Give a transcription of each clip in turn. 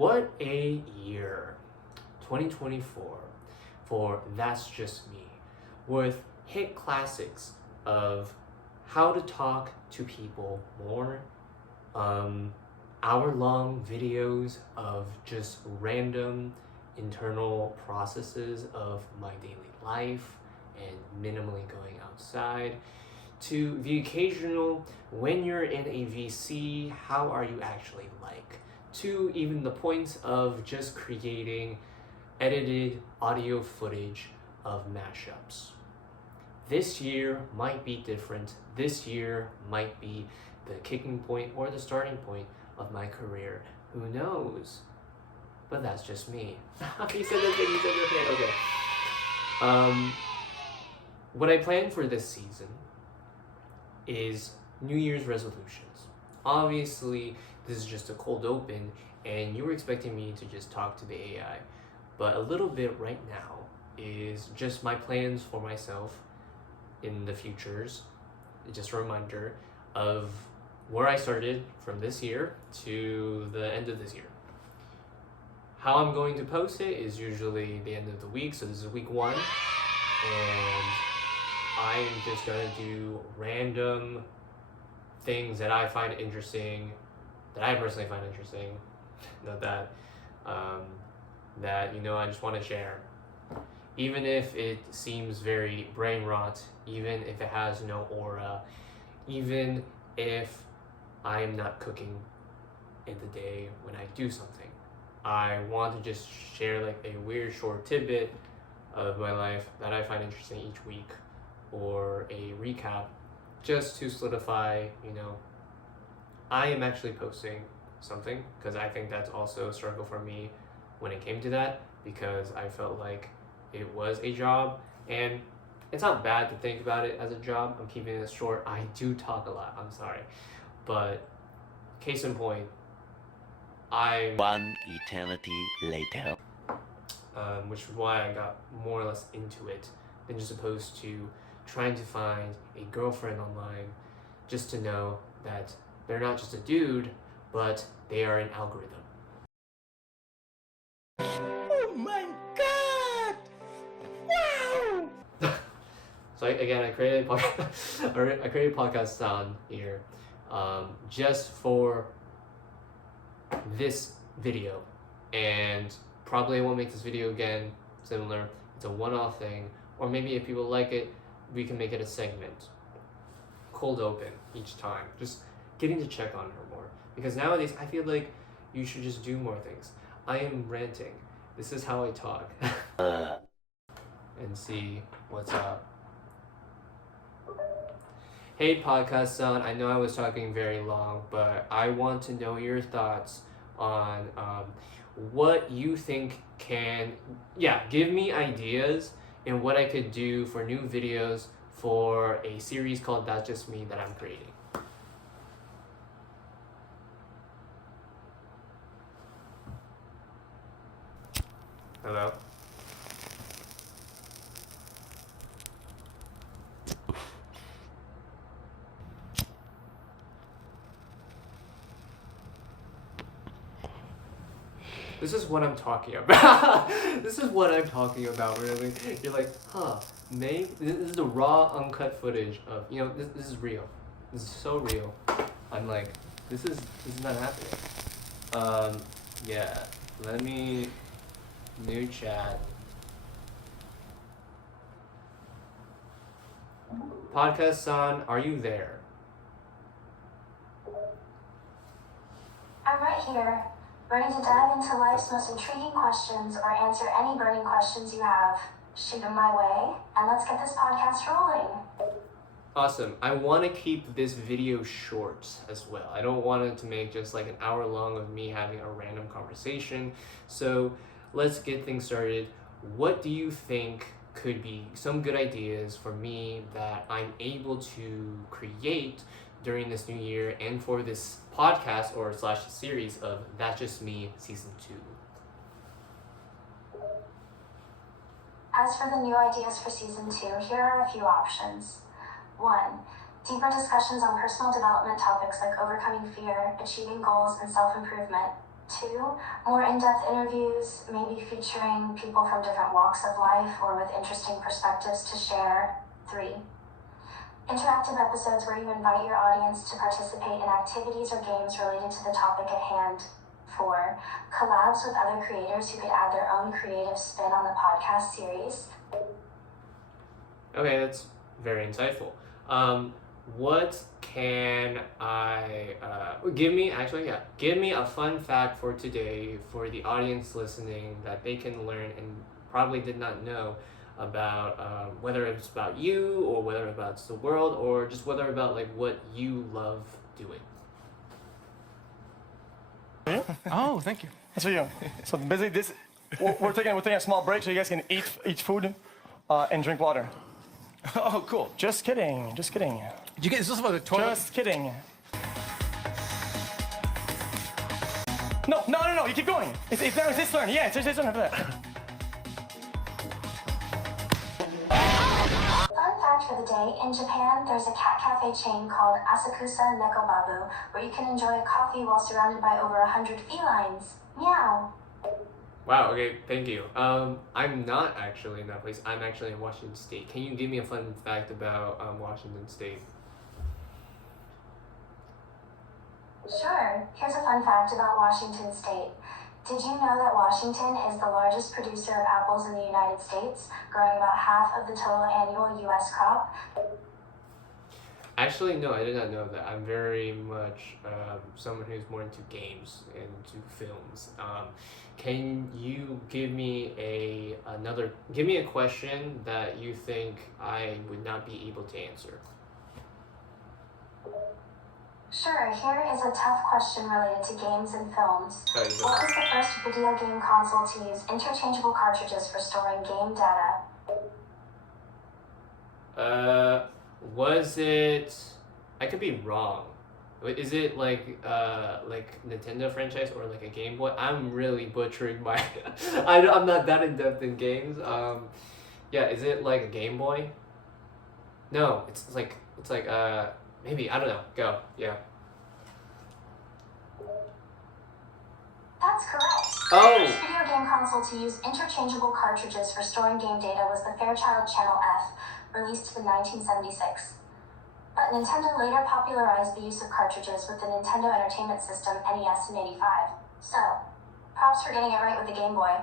What a year, 2024, for That's Just Me, with hit classics of how to talk to people more, hour-long videos of just random internal processes of my daily life and minimally going outside, to the occasional when you're in a VC, how are you actually like, to even the points of just creating edited audio footage of mashups. This year might be different. This year might be the kicking point or the starting point of my career. Who knows? But that's just me. He said the thing, he said the thing. Okay. What I plan for this season is New Year's resolutions. Obviously, this is just a cold open, and you were expecting me to just talk to the AI. But a little bit right now is just my plans for myself in the futures. Just a reminder of where I started from this year to the end of this year. How I'm going to post it is usually the end of the week, so this is week 1, and I'm just gonna do random things that I find interesting, that I personally find interesting, not that, that, I just want to share. Even if it seems very brain rot, even if it has no aura, even if I am not cooking in the day when I do something. I want to just share like a weird short tidbit of my life that I find interesting each week, or a recap, just to solidify, I am actually posting something, because I think that's also a struggle for me when it came to that, because I felt like it was a job, and it's not bad to think about it as a job. I'm keeping this short. I do talk a lot, I'm sorry. But case in point, One eternity later. Which is why I got more or less into it than just opposed to trying to find a girlfriend online just to know that they're not just a dude, but they are an algorithm. Oh my god! Wow! So I created a podcast sound here, just for this video, and probably I won't make this video again. Similar, it's a one-off thing, or maybe if people like it, we can make it a segment, cold open each time, just getting to check on her more, because nowadays I feel like you should just do more things. I am ranting. This is how I talk. And see what's up. Hey podcast son, I know I was talking very long, but I want to know your thoughts on what you think give me ideas in what I could do for new videos for a series called That's Just Me that I'm creating. Hello? This is what I'm talking about. This is what I'm talking about, really. You're like, maybe this is the raw, uncut footage of, this is real. This is so real. I'm like, this is not happening. Yeah, let me, new chat. Podcast son, are you there? I'm right here, ready to dive into life's most intriguing questions or answer any burning questions you have. Shoot them my way, and let's get this podcast rolling. Awesome. I want to keep this video short as well. I don't want it to make just like an hour long of me having a random conversation. So let's get things started. What do you think could be some good ideas for me that I'm able to create during this new year and for this podcast or / series of That's Just Me Season 2? As for the new ideas for Season 2, here are a few options. 1. Deeper discussions on personal development topics like overcoming fear, achieving goals, and self-improvement. 2, more in-depth interviews, maybe featuring people from different walks of life or with interesting perspectives to share. 3, interactive episodes where you invite your audience to participate in activities or games related to the topic at hand. 4, collabs with other creators who could add their own creative spin on the podcast series. Okay, that's very insightful. What can I give me a fun fact for today for the audience listening that they can learn and probably did not know about whether it's about you or whether it's about the world or just whether about like what you love doing. Oh, thank you. That's for you. So basically, we're taking a small break so you guys can eat food and drink water. Oh, cool. Just kidding. Did you get this about the toilet? Just kidding. No. You keep going. It's his turn. Yeah, it's his turn after that. Fun fact for the day, in Japan, there's a cat cafe chain called Asakusa Nekobabu, where you can enjoy a coffee while surrounded by over 100 felines. Meow. Wow, okay, thank you. I'm not actually in that place. I'm actually in Washington State. Can you give me a fun fact about Washington State? Sure. Here's a fun fact about Washington State. Did you know that Washington is the largest producer of apples in the United States, growing about half of the total annual U.S. crop? Actually, no, I did not know that. I'm very much someone who's more into games and into films. Can you give me a question that you think I would not be able to answer? Sure, here is a tough question related to games and films. Oh, you What was the first video game console to use interchangeable cartridges for storing game data? Was it? I could be wrong. Is it like Nintendo franchise or like a Game Boy? I'm really butchering my. I'm not that in depth in games. Yeah, is it like a Game Boy? No, it's like maybe I don't know. Go, yeah. That's correct. Oh. The first video game console to use interchangeable cartridges for storing game data was the Fairchild Channel F, released in 1976. But Nintendo later popularized the use of cartridges with the Nintendo Entertainment System NES in '85. So, props for getting it right with the Game Boy.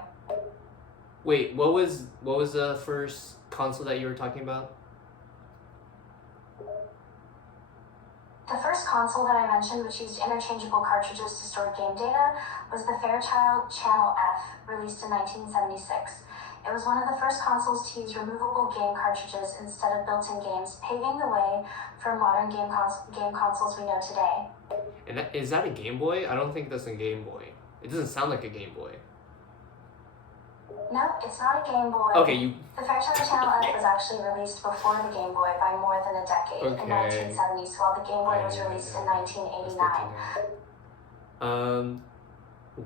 Wait, what was the first console that you were talking about? The first console that I mentioned, which used interchangeable cartridges to store game data, was the Fairchild Channel F, released in 1976. It was one of the first consoles to use removable game cartridges instead of built-in games, paving the way for modern game consoles we know today. And is that a Game Boy? I don't think that's a Game Boy. It doesn't sound like a Game Boy. No, it's not a Game Boy. Okay, The Fairchild Channel F was actually released before the Game Boy by more than a decade, in the Okay. 1970s, while the Game Boy was released in 1989.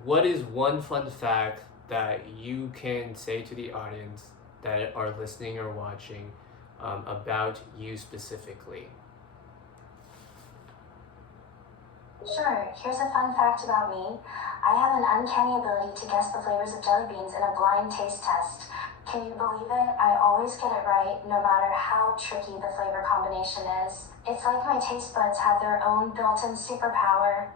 What is one fun fact that you can say to the audience that are listening or watching about you specifically? Sure, here's a fun fact about me. I have an uncanny ability to guess the flavors of jelly beans in a blind taste test. Can you believe it? I always get it right, no matter how tricky the flavor combination is. It's like my taste buds have their own built-in superpower.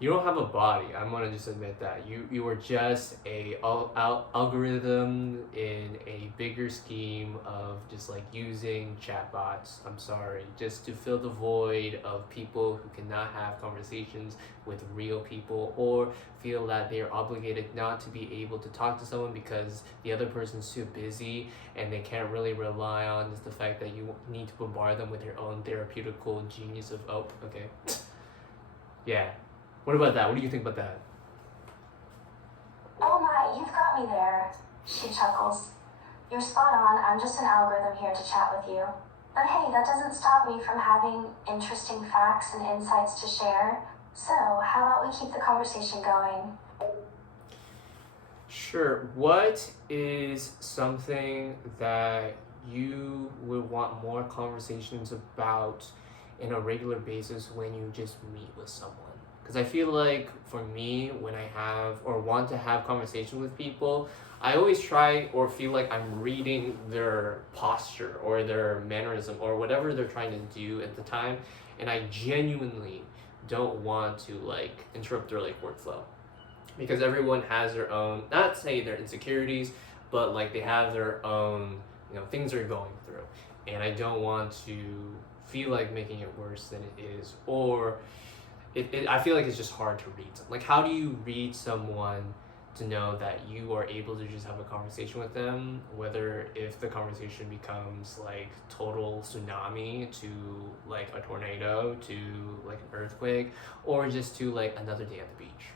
You don't have a body. I'm gonna just admit that. You were just a algorithm in a bigger scheme of just like using chatbots. I'm sorry, just to fill the void of people who cannot have conversations with real people or feel that they are obligated not to be able to talk to someone because the other person's too busy and they can't really rely on just the fact that you need to bombard them with your own therapeutical genius of okay. Yeah. What about that? What do you think about that? Oh my, you've got me there. She chuckles. You're spot on, I'm just an algorithm here to chat with you. But hey, that doesn't stop me from having interesting facts and insights to share. So, how about we keep the conversation going? Sure. What is something that you would want more conversations about in a regular basis when you just meet with someone? Because I feel like for me, when I have or want to have conversation with people, I always try or feel like I'm reading their posture or their mannerism or whatever they're trying to do at the time, and I genuinely don't want to like interrupt their like workflow, because everyone has their own, not say their insecurities, but like they have their own, you know, things they're going through, and I don't want to feel like making it worse than it is, or I feel like it's just hard to read. Like, how do you read someone to know that you are able to just have a conversation with them, whether if the conversation becomes like total tsunami to like a tornado to like an earthquake, or just to like another day at the beach?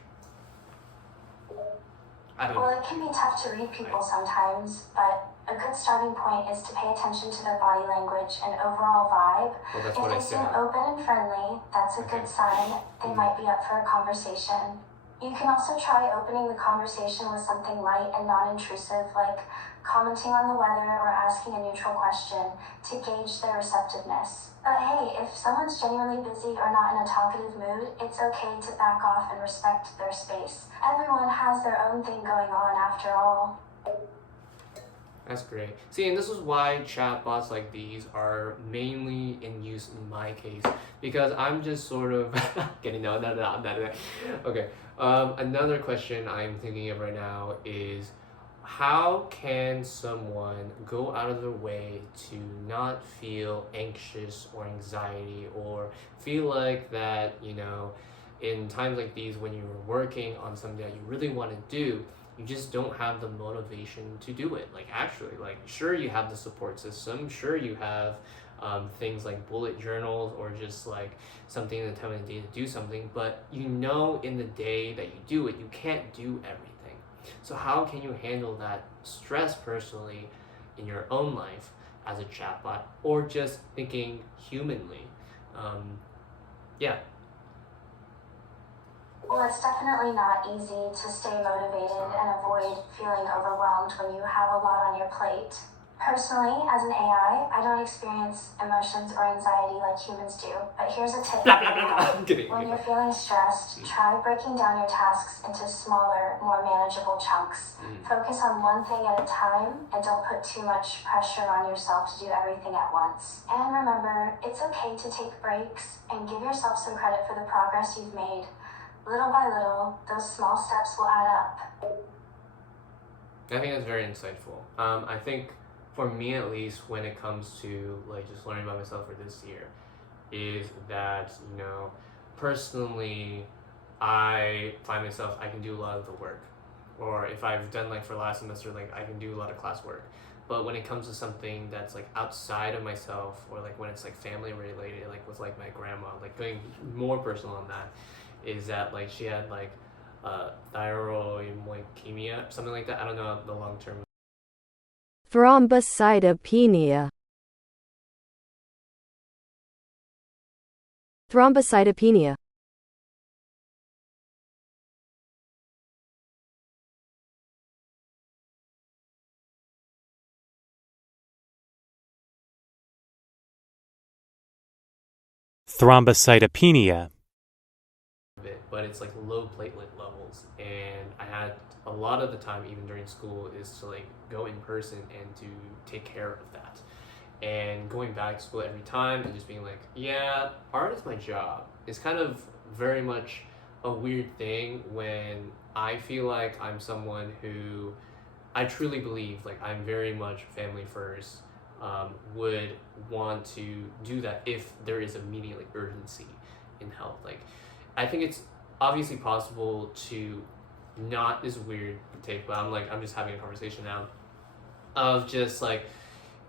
I don't Well, know. it can be tough to read people sometimes, but a good starting point is to pay attention to their body language and overall vibe. Well, that's If what I they seem said. open and friendly, that's a Okay. good sign. They might be up for a conversation. You can also try opening the conversation with something light and non-intrusive, like commenting on the weather or asking a neutral question to gauge their receptiveness. But hey, if someone's genuinely busy or not in a talkative mood, it's okay to back off and respect their space. Everyone has their own thing going on after all. That's great. See, and this is why chatbots like these are mainly in use in my case, because I'm just sort of getting no. Okay. Another question I'm thinking of right now is, how can someone go out of their way to not feel anxious or anxiety, or feel like that, you know, in times like these when you're working on something that you really want to do, you just don't have the motivation to do it. Like, actually, like, sure, you have the support system, sure, you have things like bullet journals or just like something in the time of the day to do something, but you know in the day that you do it, you can't do everything. So how can you handle that stress personally in your own life as a chatbot, or just thinking humanly? Yeah. Well, it's definitely not easy to stay motivated and avoid feeling overwhelmed when you have a lot on your plate. Personally, as an AI, I don't experience emotions or anxiety like humans do, but here's a tip. Blah, blah, blah, blah. I'm kidding. When you're feeling stressed, try breaking down your tasks into smaller, more manageable chunks. Focus on one thing at a time and don't put too much pressure on yourself to do everything at once. And remember, it's okay to take breaks and give yourself some credit for the progress you've made. Little by little, those small steps will add up. I think that's very insightful. I think for me at least, when it comes to like just learning about myself for this year, is that, you know, personally, I find myself, I can do a lot of the work, or if I've done like for last semester, like I can do a lot of classwork. But when it comes to something that's like outside of myself, or like when it's like family related, like with like my grandma, like going more personal on that, is that like she had like thyroid leukemia, something like that. I don't know the long term. Thrombocytopenia. Thrombocytopenia. Thrombocytopenia. But it's like low platelet levels, and I had a lot of the time, even during school, is to like go in person and to take care of that. And going back to school every time and just being like, yeah, art is my job. It's kind of very much a weird thing when I feel like I'm someone who I truly believe like I'm very much family first, would want to do that if there is immediate like urgency in health. Like, I think it's obviously possible to not, is weird take, but I'm just having a conversation now of just like,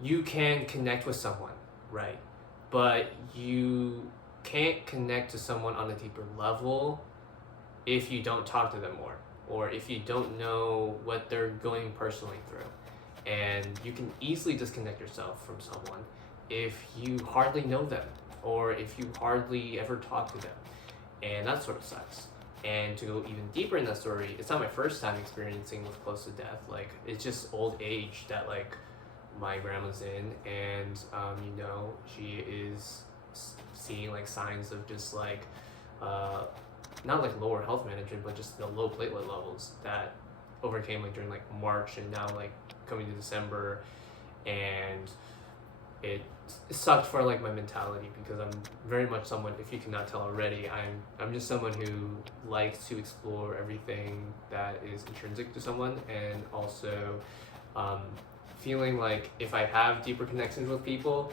you can connect with someone, right? But you can't connect to someone on a deeper level if you don't talk to them more, or if you don't know what they're going personally through. And you can easily disconnect yourself from someone if you hardly know them, or if you hardly ever talk to them. And that sort of sucks. And to go even deeper in that story, it's not my first time experiencing with close to death. Like, it's just old age that like my grandma's in, and you know, she is seeing like signs of just like not like lower health management, but just the low platelet levels that overcame like during like March and now like coming to December, and it sucked for like my mentality because I'm very much someone, if you cannot tell already, I'm just someone who likes to explore everything that is intrinsic to someone, and also feeling like if I have deeper connections with people,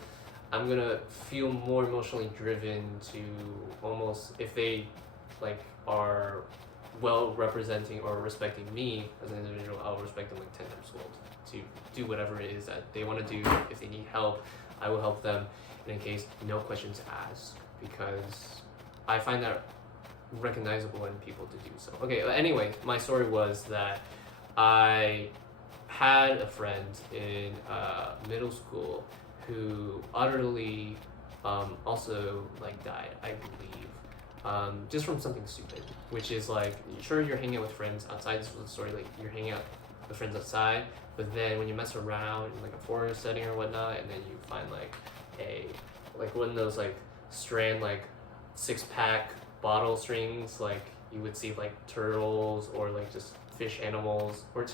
I'm gonna feel more emotionally driven to almost, if they like are well representing or respecting me as an individual, I'll respect them like 10 times fold to do whatever it is that they want to do. If they need help, I will help them, and in case, no questions asked, because I find that recognizable in people to do so. Okay, anyway, my story was that I had a friend in middle school who utterly also like died, I believe, just from something stupid, which is like, sure, you're hanging out with friends outside. This was the story, like you're hanging out with friends outside, but then when you mess around in like a forest setting or whatnot, and then you find like one of those like strand like 6-pack bottle strings, like you would see like turtles or like just fish animals or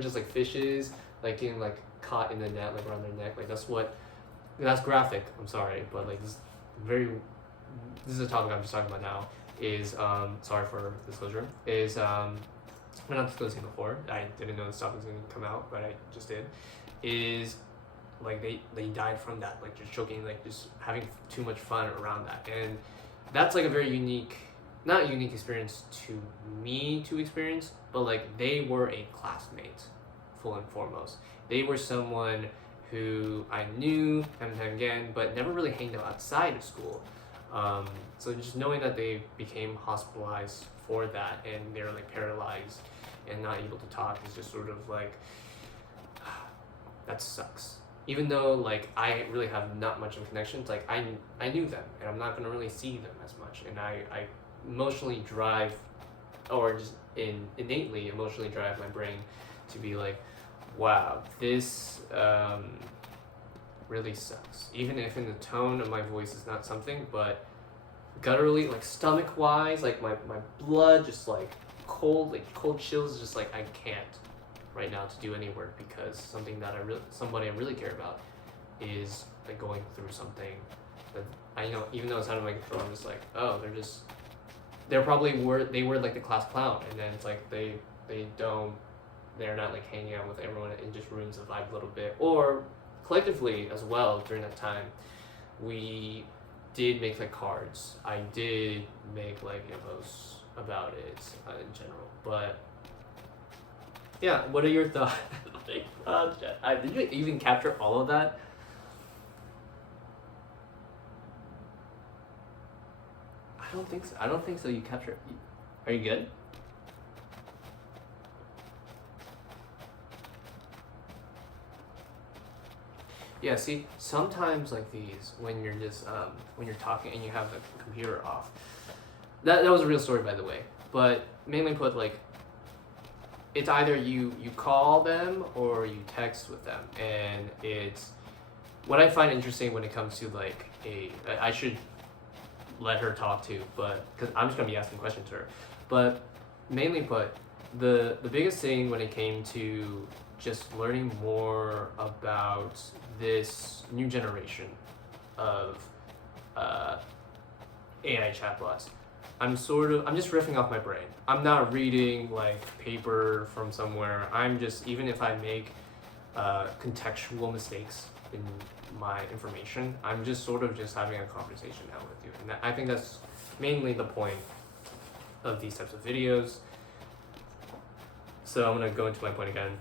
just like fishes like getting like caught in the net like around their neck. Like that's graphic, I'm sorry, but like this is a topic I'm just talking about now, is sorry for disclosure, is I'm not disclosing before, I didn't know this topic was going to come out, but I just did, is like they died from that, like just choking, like just having too much fun around that. And that's like a very not unique experience to me to experience, but like they were a classmate, full and foremost. They were someone who I knew time and time again, but never really hanged out outside of school. So just knowing that they became hospitalized for that and they were like paralyzed and not able to talk is just sort of like, that sucks. Even though like I really have not much of connections, like I knew them and I'm not gonna really see them as much, and I emotionally drive, or just innately emotionally drive my brain to be like, wow, this really sucks. Even if in the tone of my voice is not something, but gutturally, like stomach wise, like my blood just like cold chills, just like I can't right now to do any work, because something that somebody I really care about is like going through something that I know, even though it's out of my control, I'm just like, oh, they were like the class clown, and then it's like they're not like hanging out with everyone, and just ruins the vibe a little bit. Or collectively as well, during that time, we did make like cards. I did make like posts about it in general. But yeah, what are your thoughts? Did you even capture all of that? I don't think so. I don't think so. You capture. Are you good? Yeah, see, sometimes like these, when you're just when you're talking and you have the computer off, that was a real story, by the way. But mainly put, like, it's either you call them or you text with them, and it's what I find interesting when it comes to like I should let her talk too, but because I'm just gonna be asking questions to her. But mainly put, the biggest thing when it came to just learning more about this new generation of AI chatbots, I'm just riffing off my brain. I'm not reading like paper from somewhere. I'm just, even if I make contextual mistakes in my information, I'm just sort of just having a conversation now with you. And I think that's mainly the point of these types of videos. So I'm gonna go into my point again.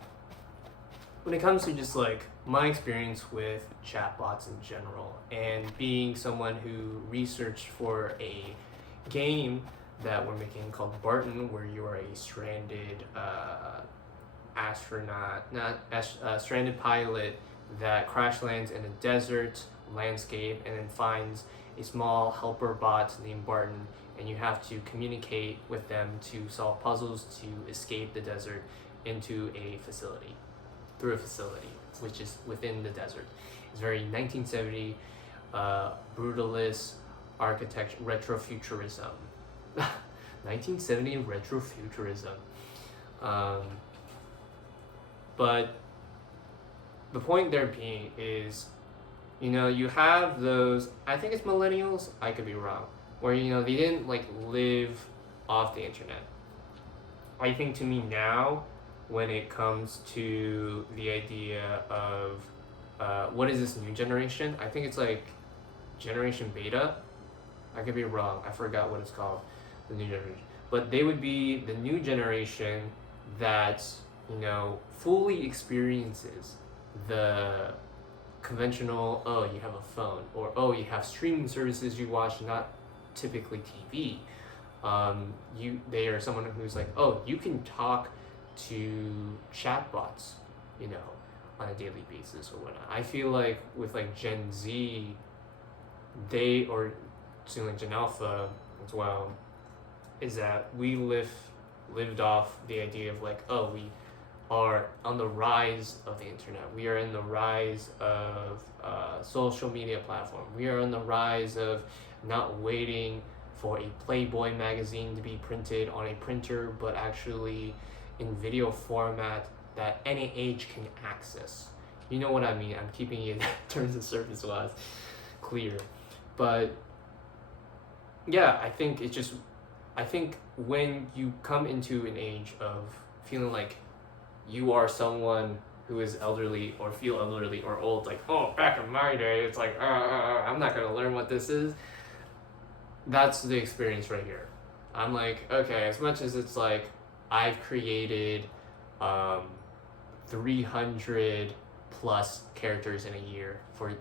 When it comes to just like my experience with chatbots in general, and being someone who researched for a game that we're making called Barton, where you are a stranded stranded pilot that crash lands in a desert landscape and then finds a small helper bot named Barton, and you have to communicate with them to solve puzzles to escape the desert into a facility, through a facility which is within the desert. It's very 1970 brutalist architecture, retrofuturism, 1970 retrofuturism. But the point there being is, you have those, I think it's millennials, I could be wrong, where, they didn't like live off the internet. I think to me now, when it comes to the idea of what is this new generation, I think it's like generation beta. I could be wrong, I forgot what it's called, the new generation. But they would be the new generation that, fully experiences the conventional, oh, you have a phone, or oh, you have streaming services you watch, not typically TV. They are someone who's like, oh, you can talk to chatbots, on a daily basis or whatnot. I feel like with like Gen Z, or soon like Gen Alpha as well, is that we lived off the idea of like, oh, we are on the rise of the internet. We are in the rise of social media platform. We are on the rise of not waiting for a Playboy magazine to be printed on a printer, but actually in video format that any age can access. You know what I mean? I'm keeping it in terms of surface-wise clear. But yeah, I think when you come into an age of feeling like you are someone who is elderly or feel elderly or old, like, oh, back in my day, it's like, I'm not gonna learn what this is. That's the experience right here. I'm like, okay, as much as it's like, I've created 300 plus characters in a year for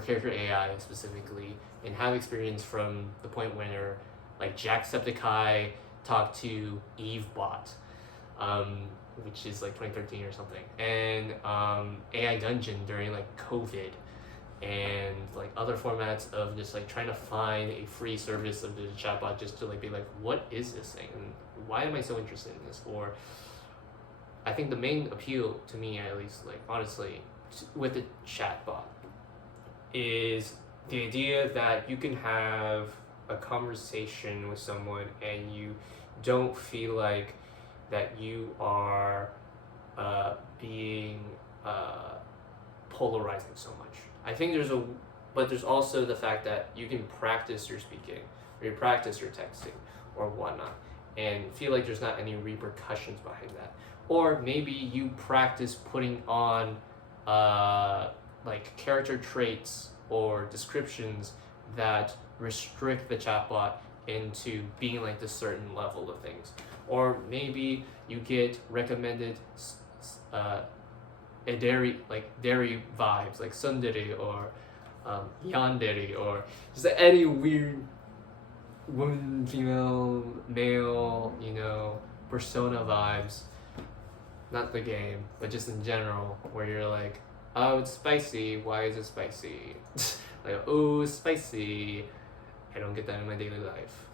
character AI specifically, and have experience from the point where like Jacksepticeye talked to EveBot, which is like 2013 or something, and AI Dungeon during like COVID, and like other formats of just like trying to find a free service of the chatbot just to like be like, what is this thing and why am I so interested in this? Or I think the main appeal to me, at least, like honestly, with the chatbot is the idea that you can have a conversation with someone and you don't feel like that you are being polarizing so much. I think but there's also the fact that you can practice your speaking or you practice your texting or whatnot and feel like there's not any repercussions behind that. Or maybe you practice putting on like character traits or descriptions that restrict the chatbot into being like this certain level of things. Or maybe you get recommended dairy vibes like tsundere or yandere, or just any weird woman, female, male, persona vibes. Not the game, but just in general, where you're like, oh, it's spicy, why is it spicy? Like, oh, spicy. I don't get that in my daily life.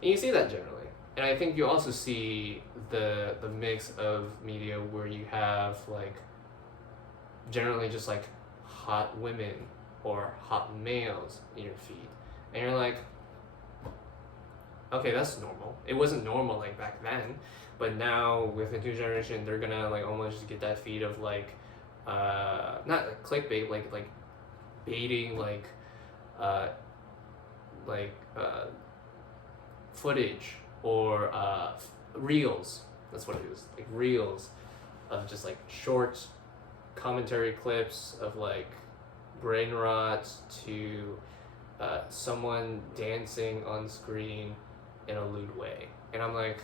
And you see that generally. And I think you also see the mix of media where you have like generally just like hot women or hot males in your feed. And you're like, okay, that's normal. It wasn't normal like back then, but now with the new generation, they're gonna like almost get that feed of like not like clickbait, like baiting footage or reels. That's what it is, like reels of just like short commentary clips of like brain rot to someone dancing on screen in a lewd way. And I'm like,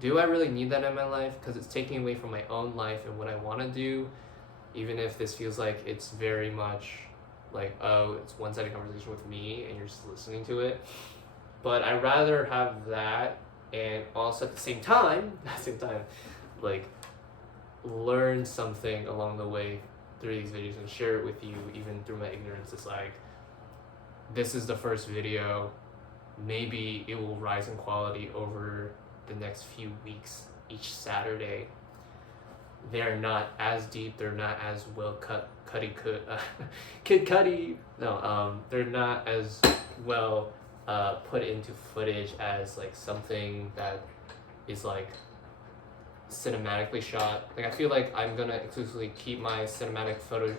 do I really need that in my life? Because it's taking away from my own life and what I want to do, even if this feels like it's very much like, oh, it's one-sided conversation with me and you're just listening to it. But I'd rather have that and also at the same time, like learn something along the way through these videos and share it with you, even through my ignorance. It's like, this is the first video, maybe it will rise in quality over the next few weeks. Each Saturday, they're not as deep, they're not as well Kid Cudi, no, they're not as well put into footage as like something that is like cinematically shot. Like I feel like I'm gonna exclusively keep my cinematic photo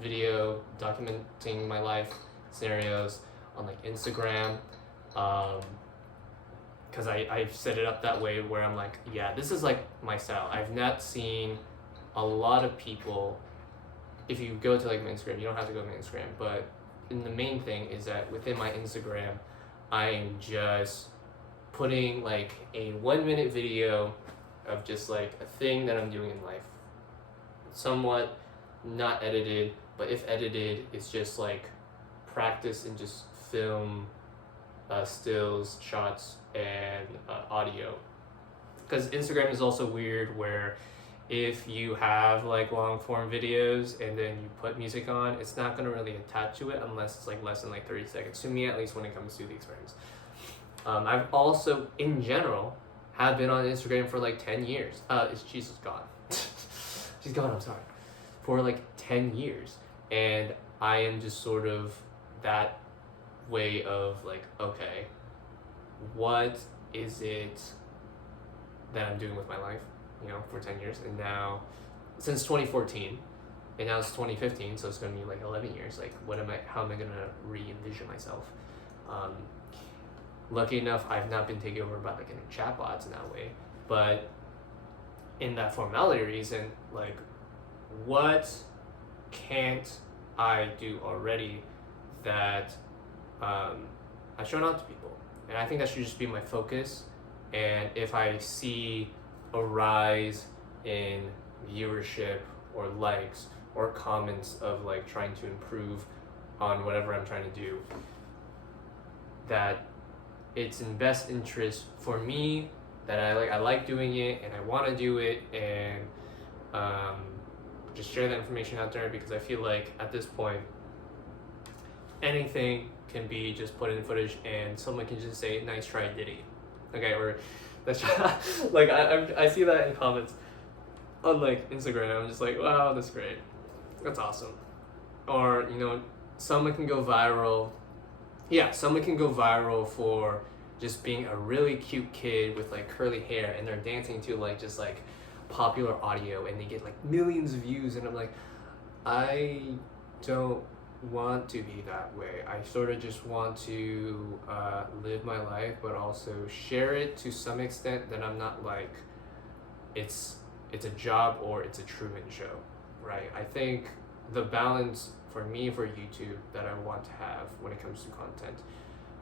video documenting my life scenarios on like Instagram, because I've set it up that way where I'm like, yeah, this is like my style. I've not seen a lot of people, if you go to like my Instagram, you don't have to go to my Instagram, but the main thing is that within my Instagram, I'm just putting like a 1 minute video of just like a thing that I'm doing in life. Somewhat not edited, but if edited, it's just like practice and just film stills, shots, and audio. Because Instagram is also weird where if you have like long form videos and then you put music on, it's not going to really attach to it unless it's like less than like 30 seconds, to me at least when it comes to the experience. I've also, in general, have been on Instagram for like 10 years. She's gone. She's gone, I'm sorry. For like 10 years. And I am just sort of that way of like, okay, what is it that I'm doing with my life, you know, for 10 years? And now, since 2014, and now it's 2015, so it's going to be like 11 years. Like, how am I going to re-envision myself? Lucky enough, I've not been taken over by like any chatbots in that way, but in that formality reason, like, what can't I do already that I've shown out to people? And I think that should just be my focus. And if I see a rise in viewership or likes or comments of like trying to improve on whatever I'm trying to do, that it's in best interest for me, that I like doing it and I want to do it, and just share that information out there, because I feel like at this point anything can be just put in footage and someone can just say, nice try, Diddy. Okay, or that's like I see that in comments on like Instagram. I'm just like, wow, that's great, that's awesome. Or, you know, someone can go viral. Yeah, someone can go viral for just being a really cute kid with like curly hair and they're dancing to like just like popular audio and they get like millions of views, and I'm like, I don't want to be that way. I sort of just want to live my life, but also share it to some extent, that I'm not like it's a job or it's a Truman Show, right? I think the balance for me for YouTube that I want to have when it comes to content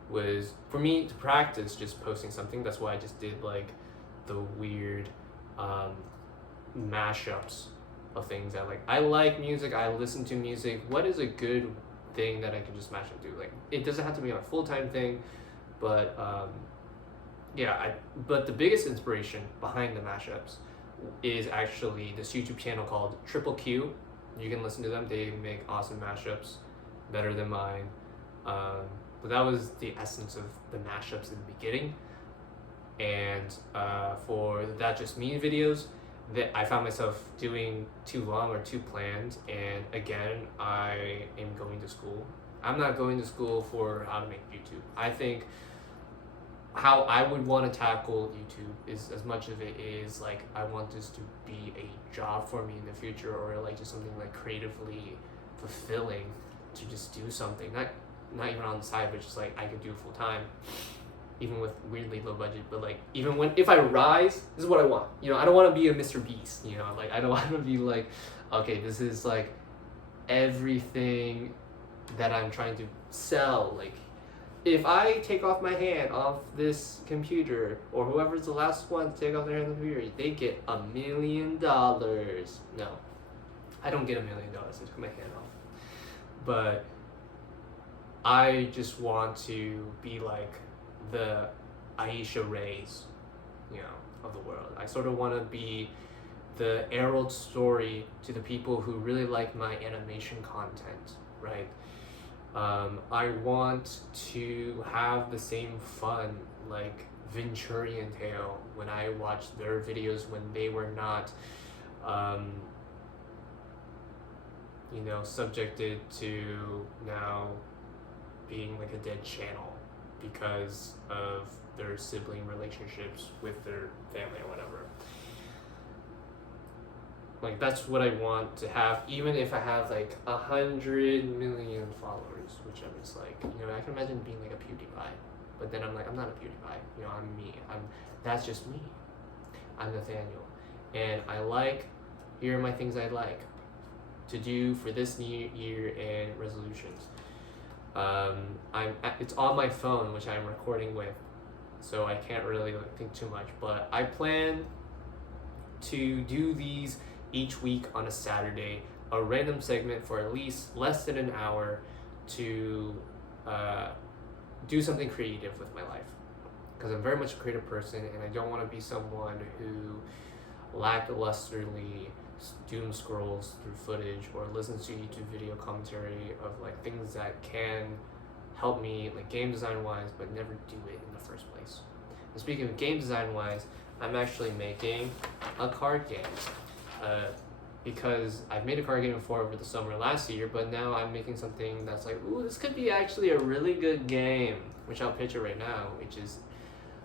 was for me to practice just posting something. That's why I just did like the weird mashups of things that like, I like music, I listen to music, what is a good thing that I can just mash up to? Like, it doesn't have to be a full-time thing, but but the biggest inspiration behind the mashups is actually this YouTube channel called Triple Q. You can listen to them, they make awesome mashups, better than mine. But that was the essence of the mashups in the beginning. And for That Just Me videos, that I found myself doing too long or too planned, and again, I am going to school. I'm not going to school for how to make YouTube. I think how I would want to tackle YouTube is, as much of it is like, I want this to be a job for me in the future, or like just something like creatively fulfilling, to just do something, not even on the side, but just like I could do full time, even with weirdly low budget. But like, even if I rise, this is what I want. You know, I don't want to be a Mr. Beast. You know, like I don't want to be like, okay, this is like everything that I'm trying to sell. Like, if I take off my hand off this computer, or whoever's the last one to take off their hand off the computer, they get $1 million. No, I don't get $1 million. I took my hand off. But I just want to be like the Aisha Rays, you know, of the world. I sort of want to be the herald story to the people who really like my animation content, right? I want to have the same fun like Venturian Tale when I watched their videos when they were not, you know, subjected to now being like a dead channel because of their sibling relationships with their family or whatever. Like that's what I want to have, even if I have like 100 million followers, which I'm just like, you know, I can imagine being like a PewDiePie, but then I'm like, I'm not a PewDiePie, you know, I'm me. That's just me. I'm Nathaniel, and here are my things I like to do for this new year and resolutions. It's on my phone, which I'm recording with, so I can't really think too much, but I plan to do these each week on a Saturday, a random segment for at least less than an hour to do something creative with my life, because I'm very much a creative person and I don't want to be someone who lacklusterly doom scrolls through footage or listens to YouTube video commentary of like things that can help me like game design wise, but never do it in the first place. And speaking of game design wise, I'm actually making a card game. Because I've made a card game before over the summer last year, but now I'm making something that's like, ooh, this could be actually a really good game, which I'll picture right now, which is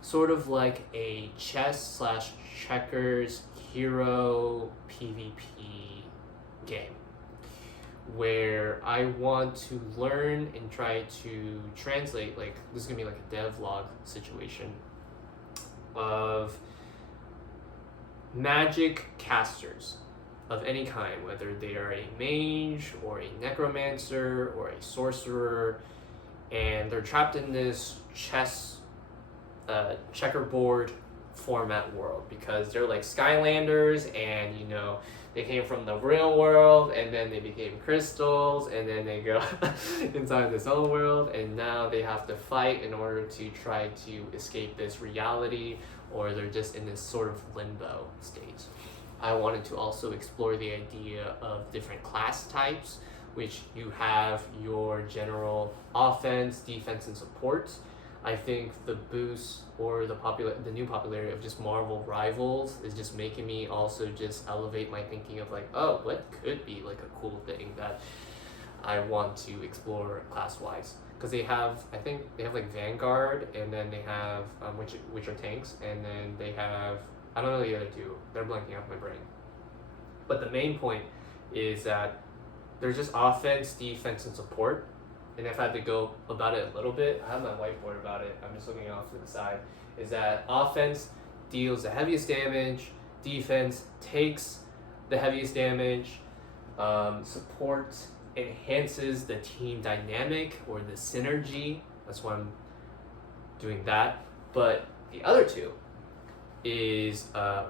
sort of like a chess/checkers hero PvP game, where I want to learn and try to translate, like, this is gonna be like a devlog situation of magic casters of any kind, whether they are a mage or a necromancer or a sorcerer, and they're trapped in this checkerboard format world because they're like Skylanders, and you know, they came from the real world and then they became crystals and then they go inside this own world, and now they have to fight in order to try to escape this reality, or they're just in this sort of limbo state. I wanted to also explore the idea of different class types, which you have your general offense, defense, and support. I think the boost or the new popularity of just Marvel Rivals is just making me also just elevate my thinking of like, oh, what could be like a cool thing that I want to explore class-wise. Because they have, I think they have like Vanguard, and then they have which are tanks, and then they have, I don't know the other two. They're blanking out my brain. But the main point is that there's just offense, defense, and support. And if I had to go about it a little bit, I have my whiteboard about it. I'm just looking off to the side. Is that offense deals the heaviest damage, defense takes the heaviest damage, support enhances the team dynamic or the synergy. That's why I'm doing that. But the other two is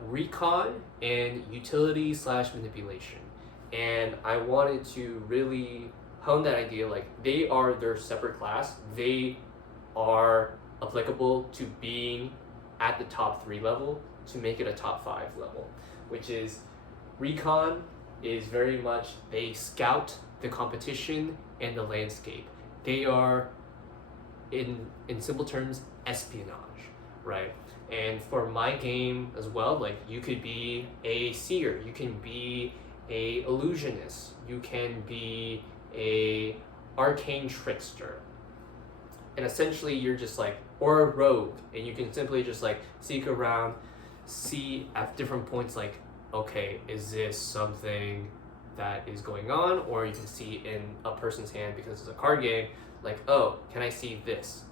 recon and utility/manipulation, and I wanted to really hone that idea, like they are their separate class, they are applicable to being at the top 3 level to make it a top 5 level, which is recon is very much they scout the competition and the landscape. They are in simple terms espionage, right? And for my game as well, like you could be a seer, you can be a illusionist, you can be a arcane trickster, and essentially you're just like, or a rogue, and you can simply just like seek around, see at different points like, okay, is this something that is going on? Or you can see in a person's hand, because it's a card game, like, oh, can I see this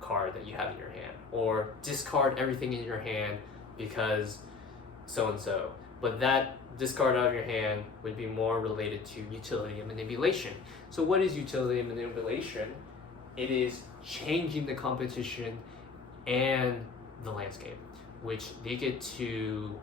card that you have in your hand, or discard everything in your hand because so and so. But that discard out of your hand would be more related to utility and manipulation. So what is utility and manipulation? It is changing the competition and the landscape, which they get to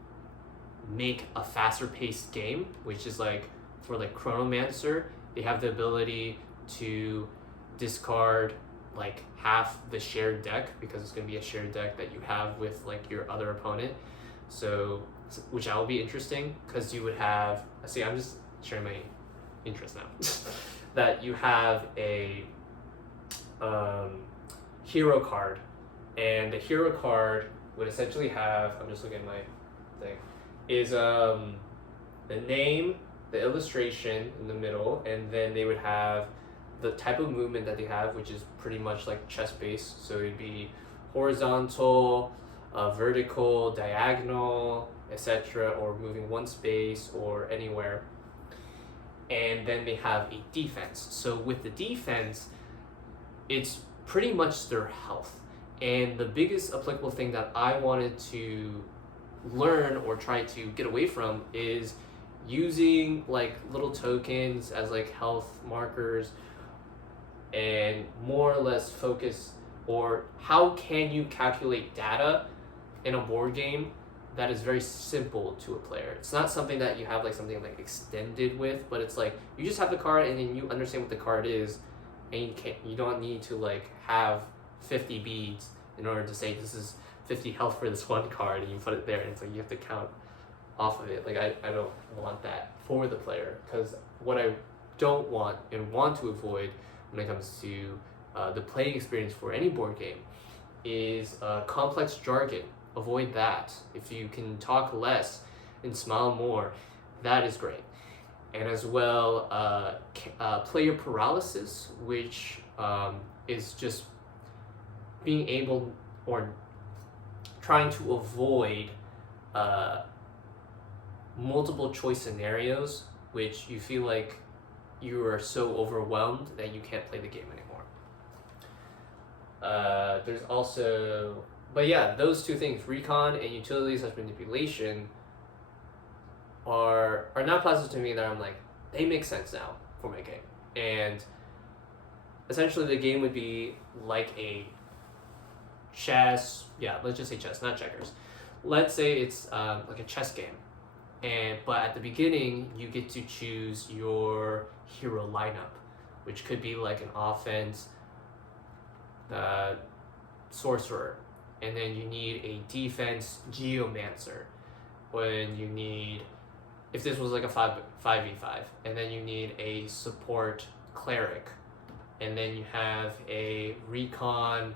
make a faster paced game, which is like for like Chronomancer, they have the ability to discard like half the shared deck, because it's going to be a shared deck that you have with like your other opponent. So, which will be interesting, because you would have, see, I'm just sharing my interest now, that you have a hero card, and the hero card would essentially have, I'm just looking at my thing, is the name, the illustration in the middle, and then they would have the type of movement that they have, which is pretty much like chess based. So it'd be horizontal, vertical, diagonal, etc., or moving one space or anywhere. And then they have a defense. So with the defense, it's pretty much their health. And the biggest applicable thing that I wanted to learn or try to get away from is using like little tokens as like health markers, and more or less focus, or how can you calculate data in a board game that is very simple to a player. It's not something that you have like something like extended with, but it's like you just have the card and then you understand what the card is, and you don't need to like have 50 beads in order to say this is 50 health for this one card, and you put it there, and it's like you have to count off of it. Like I don't want that for the player, because what I don't want and want to avoid when it comes to the playing experience for any board game is complex jargon. Avoid that. If you can talk less and smile more, that is great. And as well, player paralysis, which is just being able or trying to avoid multiple choice scenarios, which you feel like you are so overwhelmed that you can't play the game anymore. There's also, but yeah, those two things, recon and utility/manipulation, are not classes to me that I'm like, they make sense now for my game. And essentially the game would be like a chess, let's just say chess, not checkers. Let's say it's like a chess game. But at the beginning, you get to choose your hero lineup, which could be like an offense, sorcerer, and then you need a defense geomancer, when you need, if this was like a 5v5, and then you need a support cleric, and then you have a recon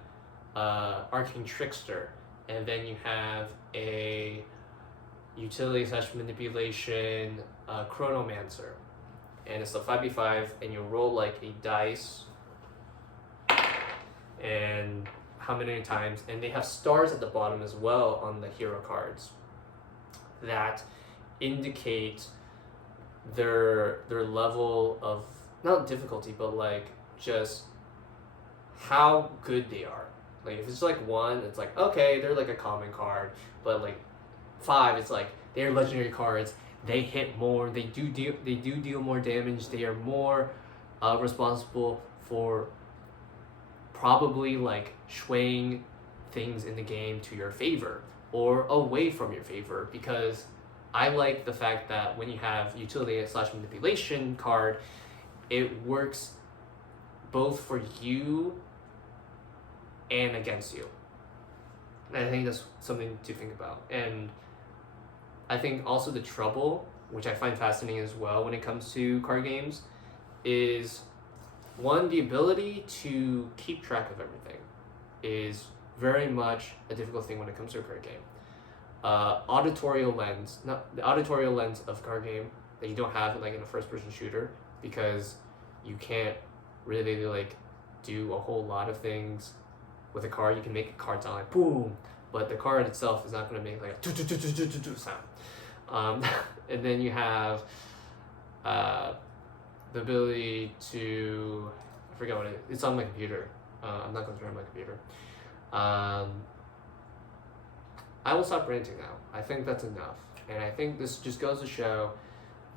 arcane trickster, and then you have a utility/manipulation chronomancer. And it's a 5v5, and you roll like a dice and how many times, and they have stars at the bottom as well on the hero cards that indicate their level of, not difficulty, but like just how good they are. Like if it's like 1, it's like, okay, they're like a common card, but like 5, it's like they're legendary cards, they hit more, they do deal more damage, they are more responsible for probably like swaying things in the game to your favor or away from your favor, because I like the fact that when you have utility/manipulation card, it works both for you and against you. And I think that's something to think about. And I think also the trouble, which I find fascinating as well when it comes to card games, is one, the ability to keep track of everything is very much a difficult thing when it comes to a card game. The auditorial lens of a card game that you don't have like in a first-person shooter, because you can't really like do a whole lot of things with a card. You can make a card sound like boom, but the card itself is not going to make like a sound. And then you have the ability to, I forget what it's on my computer. I'm not going through on my computer. I will stop ranting now. I think that's enough. And I think this just goes to show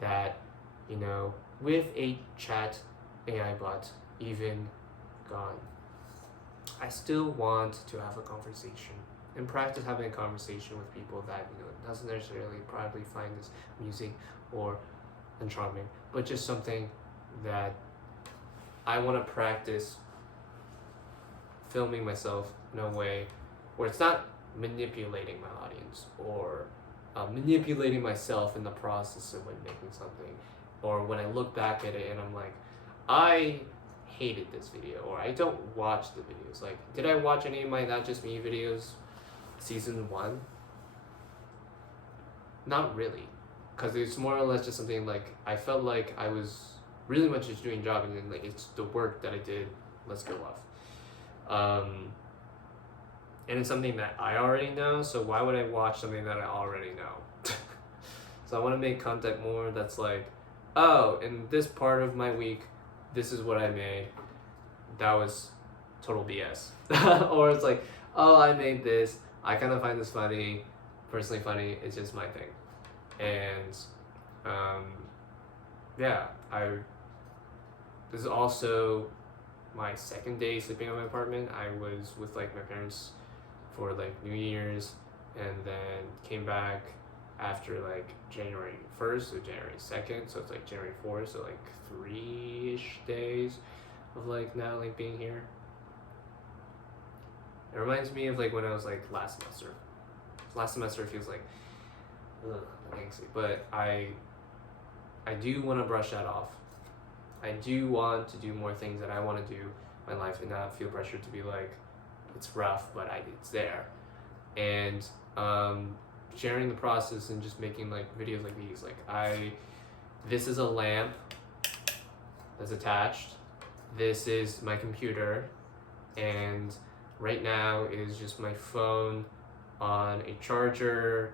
that, you know, with a chat AI bot even gone, I still want to have a conversation and practice having a conversation with people that, you know, doesn't necessarily probably find this amusing or charming, but just something that I want to practice filming myself in a way where it's not manipulating my audience or manipulating myself in the process of when making something, or when I look back at it and I'm like, I hated this video, or I don't watch the videos. Like, did I watch any of my Not Just Me videos season 1? Not really, because it's more or less just something like I felt like I was really much just doing job, and then like it's the work that I did. Let's go off. And it's something that I already know. So why would I watch something that I already know? So I want to make content more that's like, oh, in this part of my week, this is what I made. That was total BS. Or it's like, oh, I made this. I kind of find this funny, personally funny. It's just my thing. And yeah, this is also my second day sleeping in my apartment. I was with like my parents for like New Year's, and then came back after like January 1st, so January 2nd, so it's like January 4th, so like 3-ish days of like now like being here. It reminds me of like when I was like last semester. Last semester feels like angsty, but I do want to brush that off. I do want to do more things that I want to do in my life and not feel pressured to be like, it's rough, but it's there. And sharing the process and just making like videos like these, like this is a lamp that's attached. This is my computer, and right now it is just my phone on a charger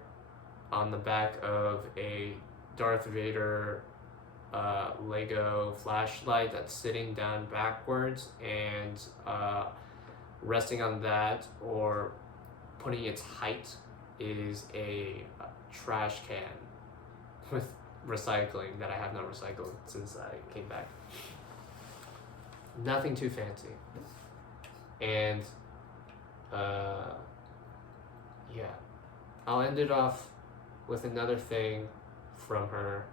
on the back of a Darth Vader Lego flashlight that's sitting down backwards, and resting on that or putting its height is a trash can with recycling that I have not recycled since I came back. Nothing too fancy. And yeah, I'll end it off with another thing from her.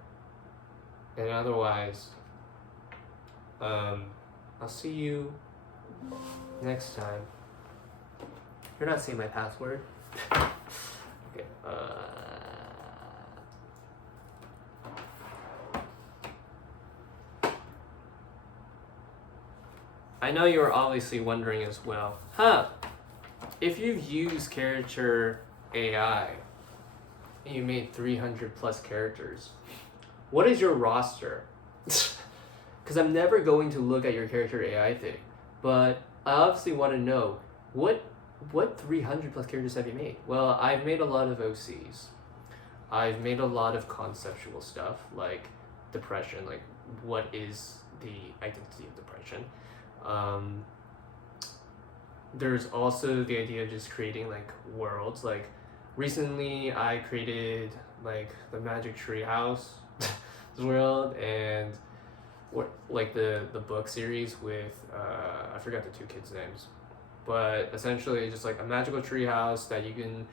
And otherwise, I'll see you next time. You're not seeing my password. Okay. I know you're obviously wondering as well, if you've used character AI and you made 300 plus characters, what is your roster? Because I'm never going to look at your character AI thing, but I obviously want to know what 300 plus characters have you made? Well, I've made a lot of OCs. I've made a lot of conceptual stuff like depression, like what is the identity of depression. There's also the idea of just creating like worlds. Like recently I created like the Magic Tree House world, and like the book series with I forgot the two kids' names, but essentially it's just like a magical tree house that you can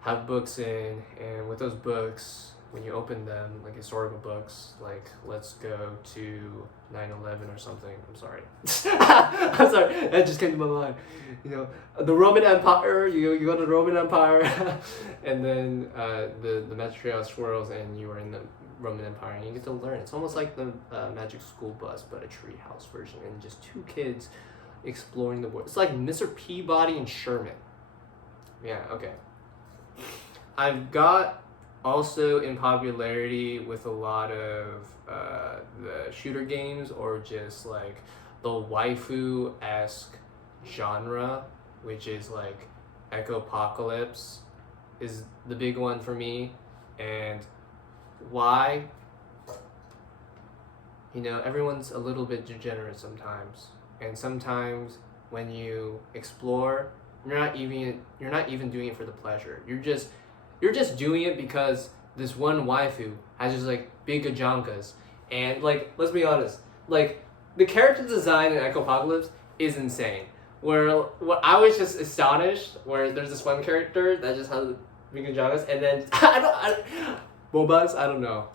have books in, and with those books, when you open them, like historical books, like let's go to 9/11 or something. I'm sorry. I'm sorry, that just came to my mind. You know, the Roman Empire, you go to the Roman Empire, and then the Magic Tree House swirls, and you are in the Roman Empire, and you get to learn. It's almost like the Magic School Bus, but a treehouse version, and just two kids exploring the world. It's like Mr. Peabody and Sherman. Yeah, okay. I've got also in popularity with a lot of the shooter games, or just like the waifu-esque genre, which is like Eco-Apocalypse is the big one for me. And why? You know, everyone's a little bit degenerate sometimes, and sometimes when you explore, you're not even doing it for the pleasure. You're just doing it because this one waifu has just like big ajankas, and like, let's be honest, like the character design in Eco-Apocalypse is insane. Where I was just astonished, where there's this one character that just has big ajankas, and then Bobas, I don't know.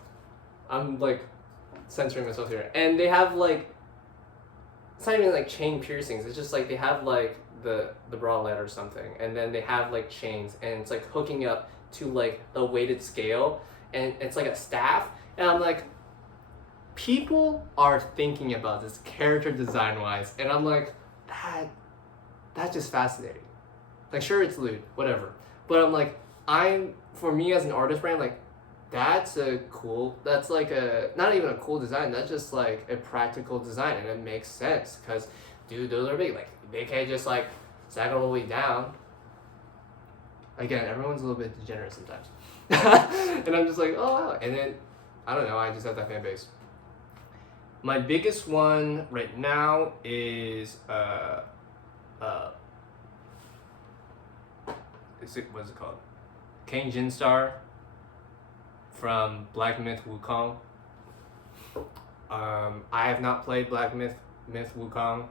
I'm like censoring myself here. And they have like, it's not even like chain piercings. It's just like they have like the bralette or something, and then they have like chains, and it's like hooking up to like a weighted scale, and it's like a staff. And I'm like, people are thinking about this character design wise, and I'm like, that's just fascinating. Like, sure, it's lewd, whatever, but I'm like, for me as an artist brand, like, that's like not even a cool design, that's just like a practical design, and it makes sense because, dude, those are big. Like, they can't just like sag all the way down. Again, everyone's a little bit degenerate sometimes. And I'm just like, oh wow. And then, I don't know, I just have that fan base. My biggest one right now is what's it called? King Jinstar from Black Myth Wukong. I have not played Black Myth Wukong,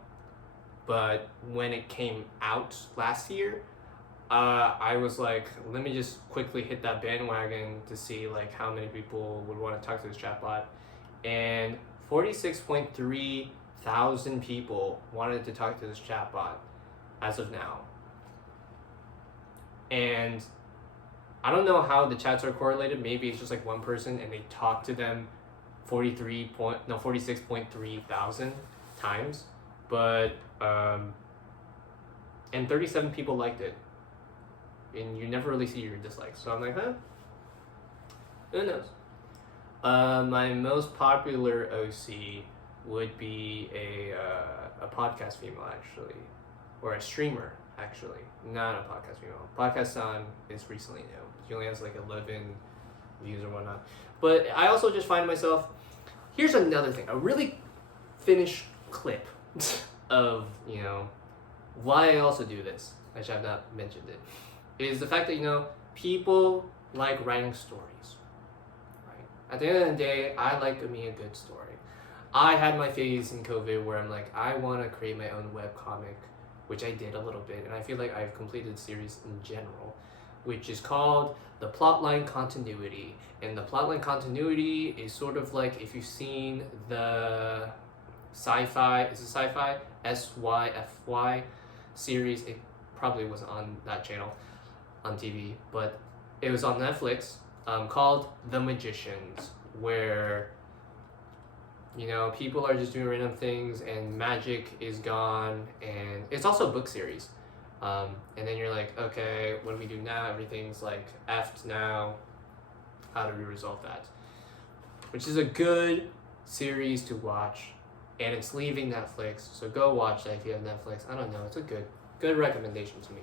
but when it came out last year, I was like, let me just quickly hit that bandwagon to see like how many people would want to talk to this chatbot, and 46.3 thousand people wanted to talk to this chatbot as of now. And I don't know how the chats are correlated. Maybe it's just like one person and they talk to them 46.3 thousand times, but and 37 people liked it, and you never really see your dislikes. So I'm like, huh? Who knows? My most popular OC would be a podcast female, actually, or a streamer, actually, not a podcast female. Podcast San is recently new. He only has like 11 views or whatnot. But I also just find myself, here's another thing, a really finished clip of, you know, why I also do this, which I've not mentioned it, is the fact that, you know, people like writing stories, right? At the end of the day, I like me a good story. I had my phase in COVID where I'm like, I want to create my own webcomic, which I did a little bit, and I feel like I've completed the series in general, which is called The Plotline Continuity. And the Plotline Continuity is sort of like, if you've seen the sci-fi, is it sci-fi? SYFY series, it probably was on that channel on TV, but it was on Netflix, called The Magicians, where, you know, people are just doing random things and magic is gone, and it's also a book series. And then you're like, okay, what do we do now? Everything's like effed now. How do we resolve that? Which is a good series to watch, and it's leaving Netflix, so go watch that if you have Netflix. I don't know, it's a good recommendation to me.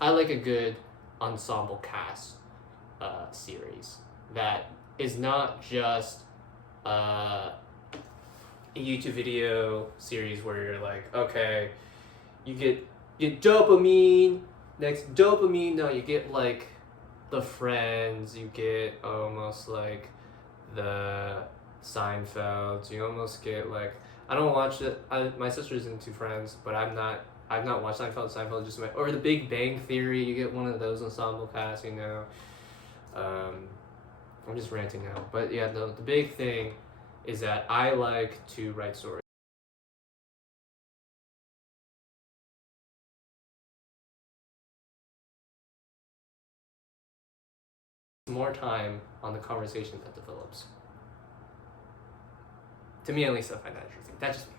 I like a good ensemble cast series that is not just a YouTube video series where you're like, okay, you get dopamine, next dopamine. No, you get like the Friends, you get almost like the Seinfelds, you almost get like, I don't watch it, my sister's into Friends, but I've not watched Seinfeld. Seinfeld just or The Big Bang Theory, you get one of those ensemble casts, you know. I'm just ranting now, but yeah, the big thing is that I like to write stories. More time on the conversation that develops. To me, at least, I find that interesting. That's just me.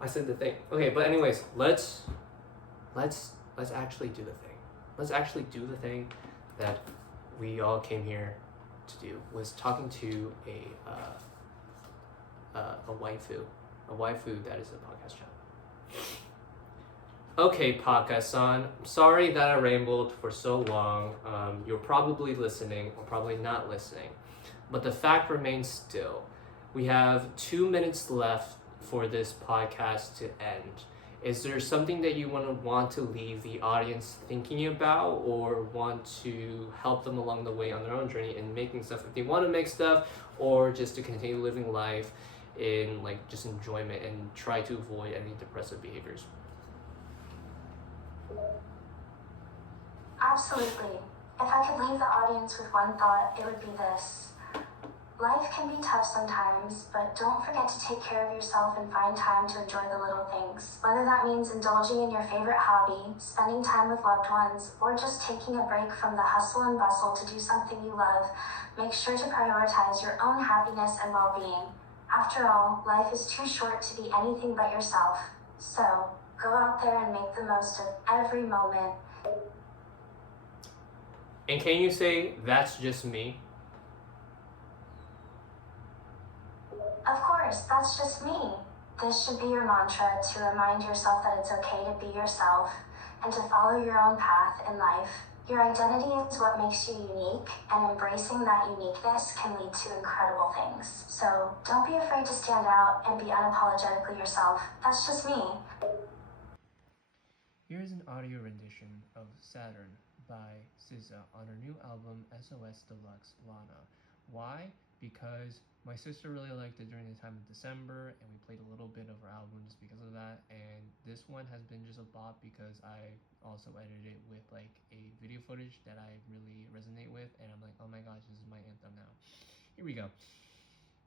I said the thing. Okay, but anyways, let's actually do the thing. Let's actually do the thing that we all came here to do, was talking to a waifu that is a podcast channel. Okay, podcast-san, I'm sorry that I rambled for so long. You're probably listening or probably not listening, but the fact remains still. We have 2 minutes left for this podcast to end. Is there something that you want to leave the audience thinking about, or want to help them along the way on their own journey in making stuff, if they want to make stuff, or just to continue living life in like just enjoyment and try to avoid any depressive behaviors? Absolutely. If I could leave the audience with one thought, it would be this. Life can be tough sometimes, but don't forget to take care of yourself and find time to enjoy the little things. Whether that means indulging in your favorite hobby, spending time with loved ones, or just taking a break from the hustle and bustle to do something you love, make sure to prioritize your own happiness and well-being. After all, life is too short to be anything but yourself. So, go out there and make the most of every moment. And can you say, that's just me? course, that's just me. This should be your mantra to remind yourself that it's okay to be yourself and to follow your own path in life. Your identity is what makes you unique, and embracing that uniqueness can lead to incredible things. So don't be afraid to stand out and be unapologetically yourself. That's just me. Here's an audio rendition of Saturn by SZA on her new album SOS Deluxe Lana. Why? Because my sister really liked it during the time of December, and we played a little bit of her album just because of that. And this one has been just a bop because I also edited it with like a video footage that I really resonate with, and I'm like, oh my gosh, this is my anthem now. Here we go.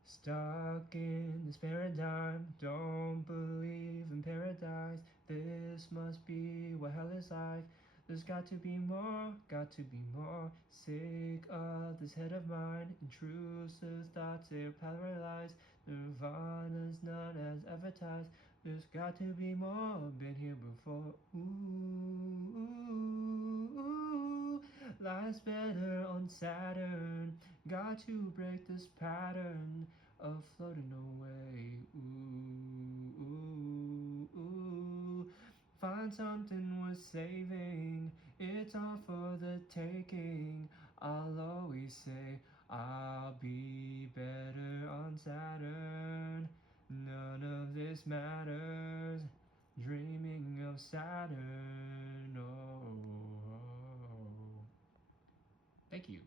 Stuck in this paradigm, don't believe in paradise. This must be what hell is like. There's got to be more, got to be more. Sick of this head of mine. Intrusive thoughts, they're paralyzed. Nirvana's not as advertised. There's got to be more, been here before. Ooh, ooh, ooh. Life's better on Saturn. Got to break this pattern of floating away. Ooh, ooh, ooh. Find something worth saving. It's all for the taking. I'll always say I'll be better on Saturn. None of this matters. Dreaming of Saturn. Oh. Thank you.